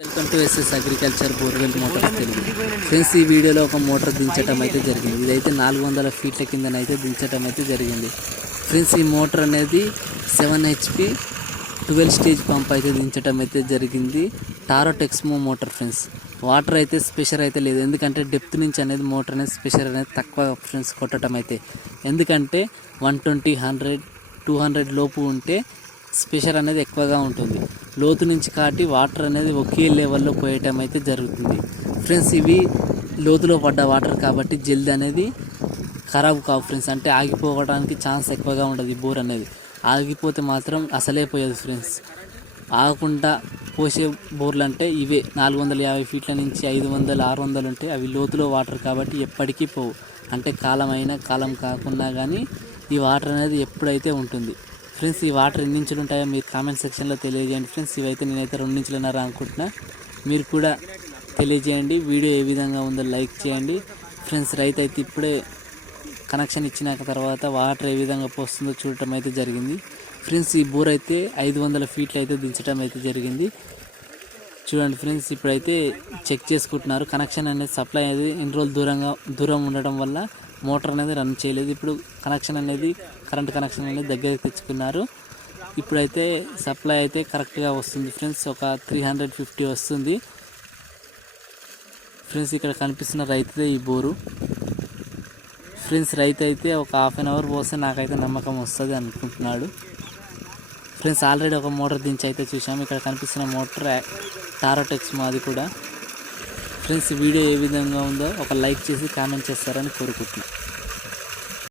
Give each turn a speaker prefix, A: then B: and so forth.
A: Welcome to SS agriculture borewell motor Telugu friends ఈ వీడియోలో ఒక మోటార్ దించడం అయితే జరిగింది. ఇదైతే నాలుగు వందల ఫీట్ల కిందనైతే దించడం అయితే జరిగింది. ఫ్రెండ్స్ ఈ మోటార్ అనేది seven HP twelve stage pump అయితే దించడం అయితే జరిగింది. Tarot Texmo motor friends water అయితే స్పెషర్ అయితే లేదు. ఎందుకంటే డెప్త్ నుంచి అనేది మోటార్ అనేది స్పెషర్ అనేది తక్కువ ఫ్రెండ్స్ కొట్టడం అయితే. ఎందుకంటే one twenty hundred two hundred లోపు ఉంటే స్పెషల్ అనేది ఎక్కువగా ఉంటుంది. లోతు నుంచి కాటి వాటర్ అనేది ఒకే లెవెల్లో పోయటం అయితే జరుగుతుంది. ఫ్రెండ్స్ ఇవి లోతులో పడ్డ వాటర్ కాబట్టి జల్ది అనేది ఖరాబ్ కావు ఫ్రెండ్స్. అంటే ఆగిపోవడానికి ఛాన్స్ ఎక్కువగా ఉండదు ఈ బోర్ అనేది. ఆగిపోతే మాత్రం అసలే పోయేది ఫ్రెండ్స్. ఆగకుండా పోసే బోర్లు అంటే ఇవే నాలుగు వందల యాభై ఫీట్ల నుంచి ఐదు వందలు ఆరు వందలు ఉంటాయి అవి లోతులో వాటర్ కాబట్టి ఎప్పటికీ పోవు. అంటే కాలం అయినా కాలం కాకుండా కానీ ఈ వాటర్ అనేది ఎప్పుడైతే ఉంటుంది. ఫ్రెండ్స్ ఈ వాటర్ ఎన్ని ఇంచులు ఉంటాయో మీరు కామెంట్ సెక్షన్లో తెలియజేయండి. ఫ్రెండ్స్ ఇవైతే నేనైతే రెండు ఇంచులున్నారా అనుకుంటున్నా మీరు కూడా తెలియజేయండి. వీడియో ఏ విధంగా ఉందో లైక్ చేయండి. ఫ్రెండ్స్ రైతు అయితే ఇప్పుడే కనెక్షన్ ఇచ్చినాక తర్వాత వాటర్ ఏ విధంగా పోస్తుందో చూడటం అయితే జరిగింది. ఫ్రెండ్స్ ఈ బోర్ అయితే ఐదు వందల ఫీట్లు అయితే దించడం అయితే జరిగింది. చూడండి ఫ్రెండ్స్ ఇప్పుడైతే చెక్ చేసుకుంటున్నారు. కనెక్షన్ అనేది సప్లై అనేది ఇన్ని రోజులు దూరంగా దూరం ఉండడం వల్ల మోటార్ అనేది రన్ చేయలేదు. ఇప్పుడు కనెక్షన్ అనేది కరెంట్ కనెక్షన్ అనేది దగ్గరికి తెచ్చుకున్నారు. ఇప్పుడైతే సప్లై అయితే కరెక్ట్గా వస్తుంది ఫ్రెండ్స్ ఒక త్రీ హండ్రెడ్ ఫిఫ్టీ వస్తుంది. ఫ్రెండ్స్ ఇక్కడ కనిపిస్తున్న రైతుదే ఈ బోరు. ఫ్రెండ్స్ రైతు అయితే ఒక హాఫ్ అన్ అవర్ పోస్తే నాకైతే నమ్మకం వస్తుంది అనుకుంటున్నాడు. ఫ్రెండ్స్ ఆల్రెడీ ఒక మోటార్ దించి అయితే చూసాము ఇక్కడ కనిపిస్తున్న మోటార్ టారోటెక్స్ మాది కూడా. ఫ్రెండ్స్ వీడియో ఏ విధంగా ఉందో ఒక లైక్ చేసి కామెంట్ చేస్తారని కోరుకుంటున్నాను